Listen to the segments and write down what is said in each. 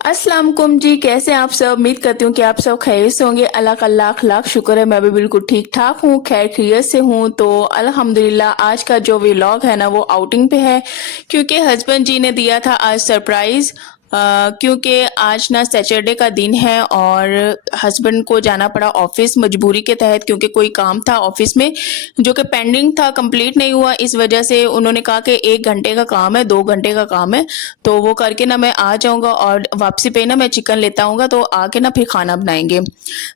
अस्सलाम वालेकुम जी। कैसे हैं आप सब? उम्मीद करती हूँ कि आप सब खैरियत से होंगे। अल्लाह का लाख लाख शुक्र है, मैं भी बिल्कुल ठीक ठाक हूँ, खैर खैरियत से हूँ। तो अल्हम्दुलिल्लाह आज का जो व्लॉग है ना वो आउटिंग पे है, क्योंकि हस्बैंड जी ने दिया था आज सरप्राइज। क्योंकि आज ना सैटरडे का दिन है और हस्बैंड को जाना पड़ा ऑफिस मजबूरी के तहत, क्योंकि कोई काम था ऑफिस में जो कि पेंडिंग था, कंप्लीट नहीं हुआ। इस वजह से उन्होंने कहा कि 1 घंटे का काम है, 2 घंटे का काम है, तो वो करके ना मैं आ जाऊंगा और वापसी पे ना मैं चिकन लेता आऊंगा, तो आके ना फिर खाना बनाएंगे।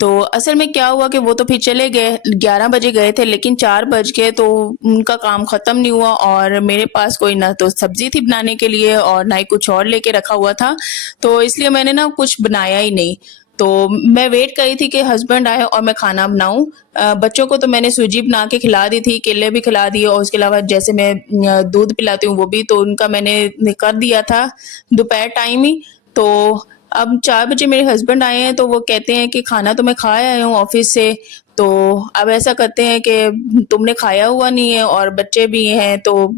तो असल में क्या हुआ कि वो तो फिर चले गए, 11 बजे गए थे, लेकिन 4 बज गए तो उनका काम खत्म नहीं हुआ और मेरे पास कोई ना तो सब्जी थी बनाने के लिए और ना ही कुछ और लेके रखा हुआ था। तो इसलिए मैंने ना कुछ बनाया ही नहीं। तो मैं वेट करी थी कि हस्बैंड आए और मैं खाना बनाऊं। बच्चों को तो मैंने सूजी बना के खिला दी थी, केले भी खिला दिए, और उसके अलावा जैसे मैं दूध पिलाती हूँ वो भी, तो उनका मैंने कर दिया था दोपहर टाइम ही। तो अब 4 बजे मेरे हस्बैंड आए हैं, तो वो कहते हैं कि खाना तो मैं खा आया हूँ ऑफिस से। तो अब ऐसा करते हैं कि तुमने खाया हुआ नहीं है और बच्चे भी हैं, तो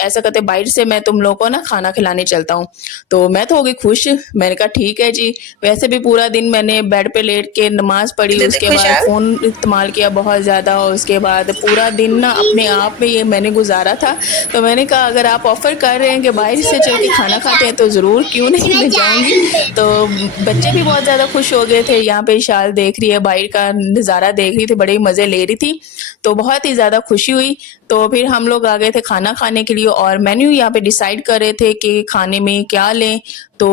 ऐसा करते बाहर से मैं तुम लोगों को ना खाना खिलाने चलता हूँ। तो मैं तो हो गई खुश। मैंने कहा ठीक है जी। वैसे भी पूरा दिन मैंने बेड पे लेट के नमाज पढ़ी, देते उसके बाद खुशहाल। फ़ोन इस्तेमाल किया बहुत ज़्यादा, और उसके बाद पूरा दिन ना अपने आप में ये मैंने गुजारा था। तो मैंने कहा अगर आप ऑफ़र कर रहे हैं कि बाहर से चल के खाना खाते हैं तो ज़रूर, क्यों नहीं, मैं जाऊँगी। तो बच्चे भी बहुत ज़्यादा खुश हो गए थे। यहाँ पे शाल देख रही है, बाहर का नज़ारा देख रही थी, बड़े मज़े ले रही थी। तो बहुत ही ज़्यादा खुशी हुई। तो फिर हम लोग आ गए थे खाना खाने के लिए और मेन्यू यहाँ पे डिसाइड कर रहे थे कि खाने में क्या लें। तो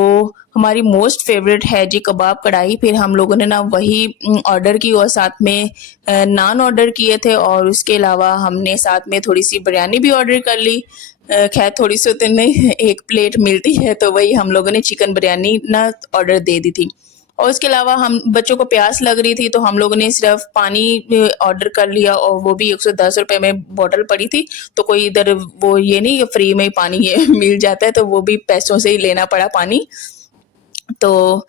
हमारी मोस्ट फेवरेट है जी कबाब कढ़ाई। फिर हम लोगों ने ना वही ऑर्डर की और साथ में नान ऑर्डर किए थे, और उसके अलावा हमने साथ में थोड़ी सी बिरयानी भी ऑर्डर कर ली। खैर थोड़ी सी तो नहीं, एक प्लेट मिलती है, तो वही हम लोगों ने चिकन बिरयानी ना ऑर्डर दे दी थी। और उसके अलावा हम बच्चों को प्यास लग रही थी, तो हम लोगों ने सिर्फ पानी ऑर्डर कर लिया, और वो भी 110 रुपए में बॉटल पड़ी थी। तो कोई इधर वो ये नहीं कि फ्री में ही पानी ये मिल जाता है, तो वो भी पैसों से ही लेना पड़ा पानी। तो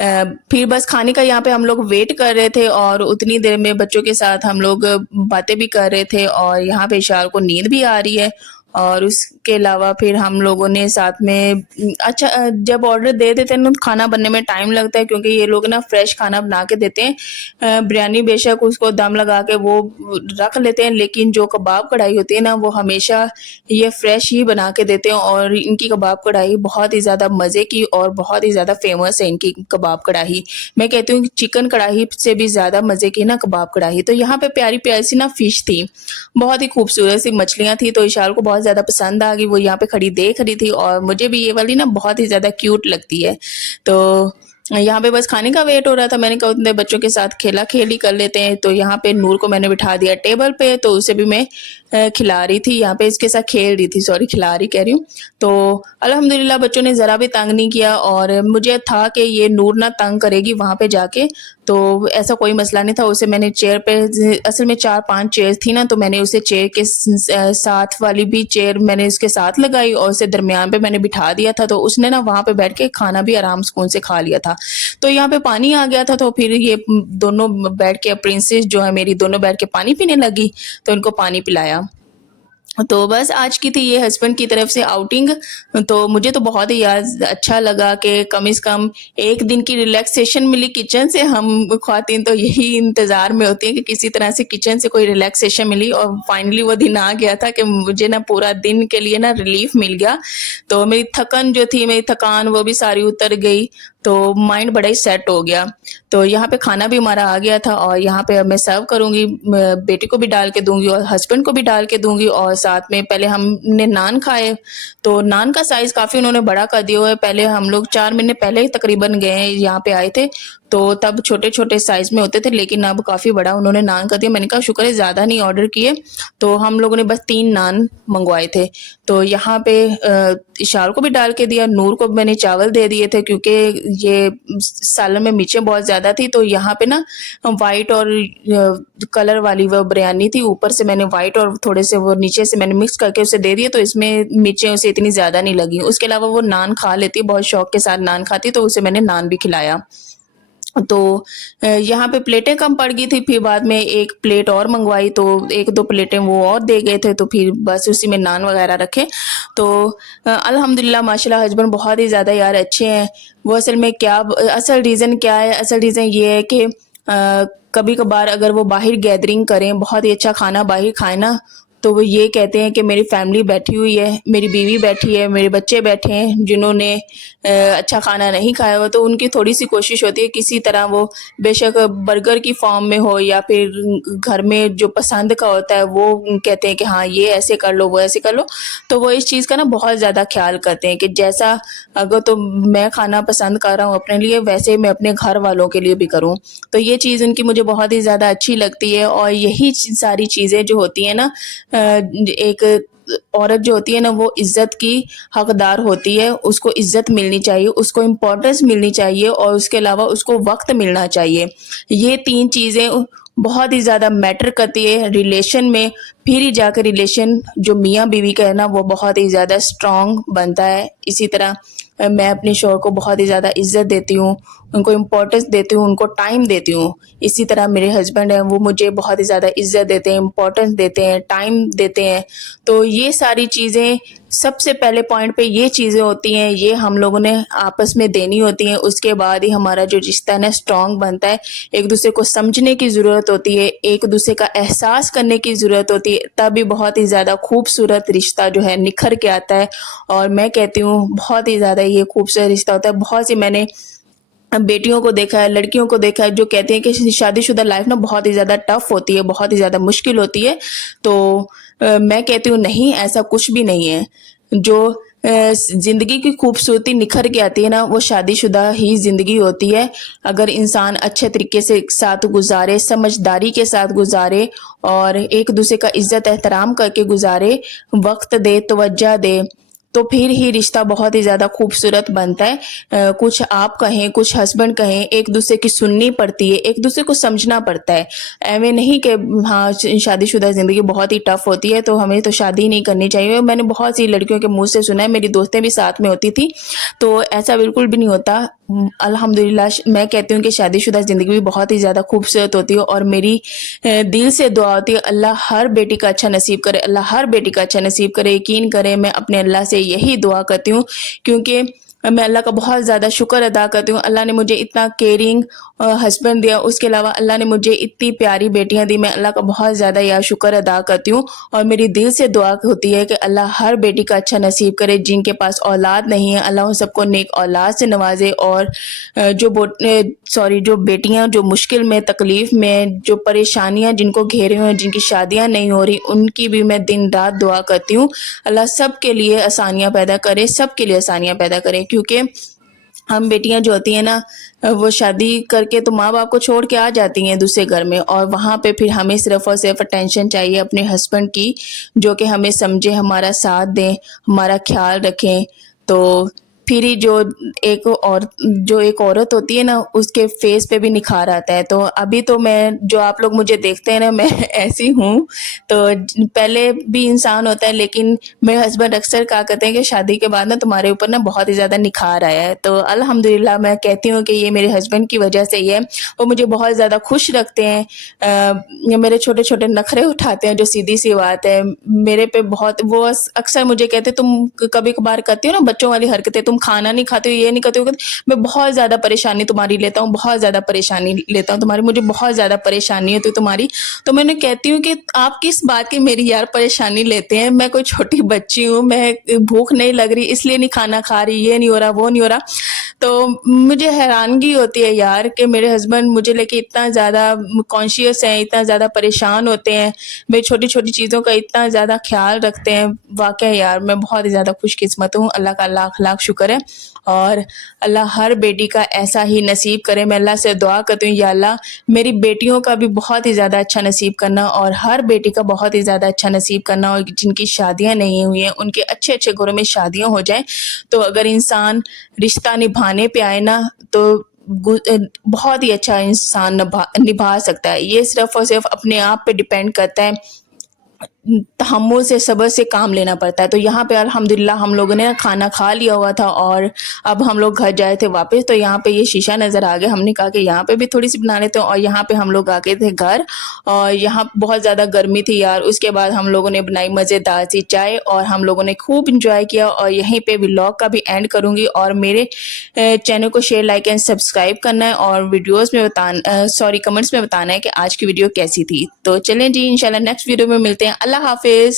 फिर बस खाने का यहाँ पे हम लोग वेट कर रहे थे, और उतनी देर में बच्चों के साथ हम लोग बातें भी कर रहे थे, और यहाँ पे इशार को नींद भी आ रही है। और उसके अलावा फिर हम लोगों ने साथ में अच्छा, जब ऑर्डर दे देते हैं ना तो खाना बनने में टाइम लगता है, क्योंकि ये लोग ना फ्रेश खाना बना के देते हैं। बिरयानी बेशक उसको दम लगा के वो रख लेते हैं, लेकिन जो कबाब कढ़ाई होती है ना वो हमेशा ये फ्रेश ही बना के देते हैं, और इनकी कबाब कढ़ाई बहुत ही ज़्यादा मज़े की और बहुत ही ज़्यादा फेमस है इनकी कबाब कढ़ाई। मैं कहती हूँ कि चिकन कढ़ाई से भी ज़्यादा मज़े की ना कबाब कढ़ाई। तो यहाँ पे प्यारी प्यारी सी ना फिश थी, बहुत ही खूबसूरत सी मछलियाँ थी, तो इशाल को बहुत ज़्यादा पसंद आ गई। वो यहाँ पे खड़ी देख रही थी, और मुझे भी ये वाली ना बहुत ही ज़्यादा क्यूट लगती है। तो यहाँ पे बस खाने का वेट हो रहा था। मैंने कहा उतने बच्चों के साथ खेला खेली कर लेते हैं। तो यहाँ पे नूर को मैंने बिठा दिया टेबल पे, तो उसे भी मैं खिला रही थी, यहाँ पे इसके साथ खेल रही थी, सॉरी खिला रही कह रही हूँ। तो अल्हम्दुलिल्लाह बच्चों ने ज़रा भी तंग नहीं किया, और मुझे था कि ये नूर ना तंग करेगी वहाँ पे जाके, तो ऐसा कोई मसला नहीं था। उसे मैंने चेयर पे, असल में 4-5 चेयर थी ना, तो मैंने उसे चेयर के साथ वाली भी चेयर मैंने उसके साथ लगाई और उसे दरमियान पे मैंने बिठा दिया था, तो उसने ना वहाँ पे बैठ के खाना भी आराम सुकून से खा लिया था। तो यहाँ पे पानी आ गया था, तो फिर ये दोनों बैठ के, प्रिंसेस जो है मेरी, दोनों बैठ के पानी पीने लगी, तो इनको पानी पिलाया। तो बस आज की थी ये हस्बैंड की तरफ से आउटिंग। तो मुझे तो बहुत ही यार अच्छा लगा कि कम से कम एक दिन की रिलैक्सेशन मिली किचन से। हम ख्वातीन तो यही इंतज़ार में होती हैं कि किसी तरह से किचन से कोई रिलैक्सेशन मिली, और फाइनली वो दिन आ गया था कि मुझे ना पूरा दिन के लिए ना रिलीफ मिल गया। तो मेरी थकन जो थी, मेरी थकान वो भी सारी उतर गई, तो माइंड बड़ा ही सेट हो गया। तो यहाँ पे खाना भी हमारा आ गया था, और यहाँ पे अब मैं सर्व करूँगी, बेटी को भी डाल के दूँगी और हस्बैंड को भी डाल के दूँगी, और साथ में पहले हमने नान खाए। तो नान का साइज़ काफ़ी उन्होंने बड़ा कर दिया हुआ है। पहले हम लोग 4 महीने पहले ही तकरीबन गए हैं, यहाँ पे आए थे, तो तब छोटे-छोटे साइज़ में होते थे, लेकिन अब काफ़ी बड़ा उन्होंने नान कर दिया। मैंने कहा शुक्र है ज़्यादा नहीं ऑर्डर किए। तो हम लोगों ने बस 3 नान मँगवाए थे। तो यहाँ पे इशार को भी डाल के दिया, नूर को मैंने चावल दे दिए थे, क्योंकि ये सालन में मिर्चें बहुत ज़्यादा थी, तो यहाँ पे ना व्हाइट और कलर वाली वो बिरयानी थी, ऊपर से मैंने व्हाइट और थोड़े से वो नीचे से मैंने मिक्स करके उसे दे दिए, तो इसमें मिर्चें उसे इतनी ज़्यादा नहीं लगी। उसके अलावा वो नान खा लेती है, बहुत शौक के साथ नान खाती है, तो उसे मैंने नान भी खिलाया। तो यहाँ पे प्लेटें कम पड़ गई थी, फिर बाद में 1 प्लेट और मँगवाई तो 1-2 प्लेटें वो और दे गए थे, तो फिर बस उसी में नान वग़ैरह रखे। तो अल्हम्दुलिल्लाह माशाल्लाह हस्बैंड बहुत ही ज़्यादा यार अच्छे हैं। वो असल में असल रीज़न क्या है, असल रीज़न ये है कि कभी-कभार अगर वो बाहर गैदरिंग करें, बहुत ही अच्छा खाना बाहर खाएँ ना, तो वो ये कहते हैं कि मेरी फैमिली बैठी हुई है, मेरी बीवी बैठी है, मेरे बच्चे बैठे हैं जिन्होंने अच्छा खाना नहीं खाया हुआ, तो उनकी थोड़ी-सी कोशिश होती है किसी तरह वो बेशक बर्गर की फ़ॉर्म में हो या फिर घर में जो पसंद का होता है वो कहते हैं कि हाँ, ये ऐसे कर लो, वो ऐसे कर लो। तो वो इस चीज़ का ना बहुत ज़्यादा ख़्याल करते हैं कि जैसा अगर तो मैं खाना पसंद कर रहा हूँ अपने लिए, वैसे मैं अपने घर वालों के लिए भी करूँ। तो ये चीज़ उनकी मुझे बहुत ही ज़्यादा अच्छी लगती है और यही सारी चीज़ें जो होती हैं ना एक औरत जो होती है ना वो इज़्ज़त की हकदार होती है, उसको इज़्ज़त मिलनी चाहिए, उसको इम्पोर्टेंस मिलनी चाहिए और उसके अलावा उसको वक़्त मिलना चाहिए। ये 3 चीज़ें बहुत ही ज़्यादा मैटर करती है रिलेशन में, फिर ही जाकर रिलेशन जो मियाँ-बीवी का है ना वो बहुत ही ज़्यादा स्ट्रॉन्ग बनता है। इसी तरह मैं अपने शौहर को बहुत ही ज़्यादा इज़्ज़त देती हूँ, उनको इम्पोर्टेंस देती हूँ, उनको टाइम देती हूँ। इसी तरह मेरे हस्बैंड हैं वो मुझे बहुत ही ज़्यादा इज़्ज़त देते हैं, इम्पोर्टेंस देते हैं, टाइम देते हैं। तो ये सारी चीज़ें सबसे पहले पॉइंट पे ये चीज़ें होती हैं, ये हम लोगों ने आपस में देनी होती हैं, उसके बाद ही हमारा जो रिश्ता है ना स्ट्रॉन्ग बनता है। एक-दूसरे को समझने की ज़रूरत होती है, एक-दूसरे का एहसास करने की ज़रूरत होती है, तभी बहुत ही ज़्यादा खूबसूरत रिश्ता जो है निखर के आता है और मैं कहती हूँ बहुत ही ज़्यादा ये खूबसूरत रिश्ता होता है। बहुत सी मैंने बेटियों को देखा है, लड़कियों को देखा है जो कहती हैं कि शादीशुदा लाइफ़ ना बहुत ही ज़्यादा टफ़ होती है, बहुत ही ज़्यादा मुश्किल होती है। तो मैं कहती हूँ नहीं ऐसा कुछ भी नहीं है। जो ज़िंदगी की खूबसूरती निखर के आती है ना वो शादीशुदा ही ज़िंदगी होती है। अगर इंसान अच्छे तरीके से साथ गुज़ारे, समझदारी के साथ गुज़ारे और एक-दूसरे का इज़्ज़त एहतराम करके गुज़ारे, वक़्त दे, तवज्जो दे, तो फिर ही रिश्ता बहुत ही ज़्यादा खूबसूरत बनता है। कुछ आप कहें, कुछ हस्बैंड कहें, एक-दूसरे की सुननी पड़ती है, एक-दूसरे को समझना पड़ता है। ऐवें नहीं कि हाँ, शादीशुदा ज़िंदगी बहुत ही टफ़ होती है, तो हमें तो शादी नहीं करनी चाहिए। मैंने बहुत सी लड़कियों के मुँह से सुना है, मेरी दोस्तें भी साथ में होती थी, तो ऐसा बिल्कुल भी नहीं होता। अल्हम्दुलिल्लाह मैं कहती हूँ कि शादीशुदा ज़िंदगी भी बहुत ही ज़्यादा खूबसूरत होती है और मेरी दिल से दुआ होती है अल्लाह हर बेटी का अच्छा नसीब करे, अल्लाह हर बेटी का अच्छा नसीब करे। यकीन करें मैं अपने अल्लाह से यही दुआ करती हूँ क्योंकि मैं अल्लाह का बहुत ज़्यादा शुक्र अदा करती हूँ। अल्लाह ने मुझे इतना केयरिंग हस्बैंड दिया, उसके अलावा अल्लाह ने मुझे इतनी प्यारी बेटियाँ दी। मैं अल्लाह का बहुत ज़्यादा यार शुक्र अदा करती हूँ और मेरी दिल से दुआ होती है कि अल्लाह हर बेटी का अच्छा नसीब करे। जिनके पास औलाद नहीं है, अल्लाह उन सबको नेक औलाद से नवाज़े और जो बेटियाँ जो मुश्किल में, तकलीफ़ में, जो परेशानियाँ जिनको घेरे हुए हैं, जिनकी शादियाँ नहीं हो रही, उनकी भी मैं दिन-रात दुआ करती हूँ। अल्लाह सबके लिए आसानियाँ पैदा करे, सबके लिए आसानियाँ पैदा करे क्योंकि हम बेटियाँ जो होती हैं ना वो शादी करके तो माँ-बाप को छोड़ के आ जाती हैं दूसरे घर में और वहाँ पे फिर हमें सिर्फ़ और सिर्फ़ अटेंशन चाहिए अपने हस्बैंड की, जो कि हमें समझे, हमारा साथ दें, हमारा ख़्याल रखें। तो फिर ही जो एक औरत होती है ना उसके फेस पे भी निखार आता है। तो अभी तो मैं जो आप लोग मुझे देखते हैं ना मैं ऐसी हूँ, तो पहले भी इंसान होता है लेकिन मेरे हस्बैंड अक्सर कहा करते हैं कि शादी के बाद ना तुम्हारे ऊपर ना बहुत ही ज़्यादा निखार आया है। तो अल्हम्दुलिल्लाह मैं कहती हूँ कि ये मेरे हस्बैंड की वजह से ही है। वो मुझे बहुत ज़्यादा खुश रखते हैं। मेरे छोटे-छोटे नखरे उठाते हैं जो सीधी-सी बात है। मेरे पे बहुत वो अक्सर मुझे कहते हैं तुम कभी-कभार करती हो ना बच्चों वाली हरकतें, तुम खाना नहीं खाते हो, ये नहीं करते हो, मैं बहुत ज़्यादा परेशानी तुम्हारी लेता हूँ, बहुत ज़्यादा परेशानी लेता हूँ तुम्हारी, मुझे बहुत ज़्यादा परेशानी है तो तुम्हारी। तो मैं उन्हें कहती हूँ कि आप किस बात की मेरी यार परेशानी लेते हैं? मैं कोई छोटी बच्ची हूँ, मैं भूख नहीं लग रही इसलिए नहीं खाना खा रही, ये नहीं हो रहा, वो नहीं हो रहा। तो मुझे हैरानगी होती है यार कि मेरे हस्बैंड मुझे लेके इतना ज़्यादा कॉन्शियस हैं, इतना ज़्यादा परेशान होते हैं, मेरी छोटी-छोटी चीज़ों का इतना ज़्यादा ख़्याल रखते हैं। वाक़ई यार मैं बहुत ही ज़्यादा खुशकिस्मत हूँ, अल्लाह का लाख-लाख शुक्र है और अल्लाह हर बेटी का ऐसा ही नसीब करे। मैं अल्लाह से दुआ करती हूँ या अल्लाह मेरी बेटियों का भी बहुत ही ज़्यादा अच्छा नसीब करना और हर बेटी का बहुत ही ज़्यादा अच्छा नसीब करना और जिनकी शादियाँ नहीं हुई हैं, उनके अच्छे-अच्छे घरों में शादियाँ हो जाएँ। तो अगर इंसान रिश्ता निभाने पे आए ना तो बहुत ही अच्छा इंसान निभा सकता है। ये सिर्फ़ और सिर्फ़ अपने आप पे डिपेंड करता है तहम्मुल से, सब्र से काम लेना पड़ता है। तो यहाँ पे अल्हम्दुलिल्लाह हम लोगों ने खाना खा लिया हुआ था और अब हम लोग घर जाए थे वापस, तो यहाँ पे ये शीशा नज़र आ गया। हमने कहा कि यहाँ पे भी थोड़ी-सी बना लेते हैं और यहाँ पे हम लोग आ गए थे घर और यहाँ बहुत ज़्यादा गर्मी थी यार। उसके बाद हम लोगों ने बनाई मज़ेदार सी चाय और हम लोगों ने खूब एन्जॉय किया और यहीं पे व्लॉग का भी एंड करूँगी और मेरे चैनल को शेयर, लाइक एंड सब्सक्राइब करना है और वीडियोज़ में कमेंट्स में बताना है कि आज की वीडियो कैसी थी। तो चलें जी, इंशाल्लाह नेक्स्ट वीडियो में मिलते हैं। अल्लाह हाफ़िज़।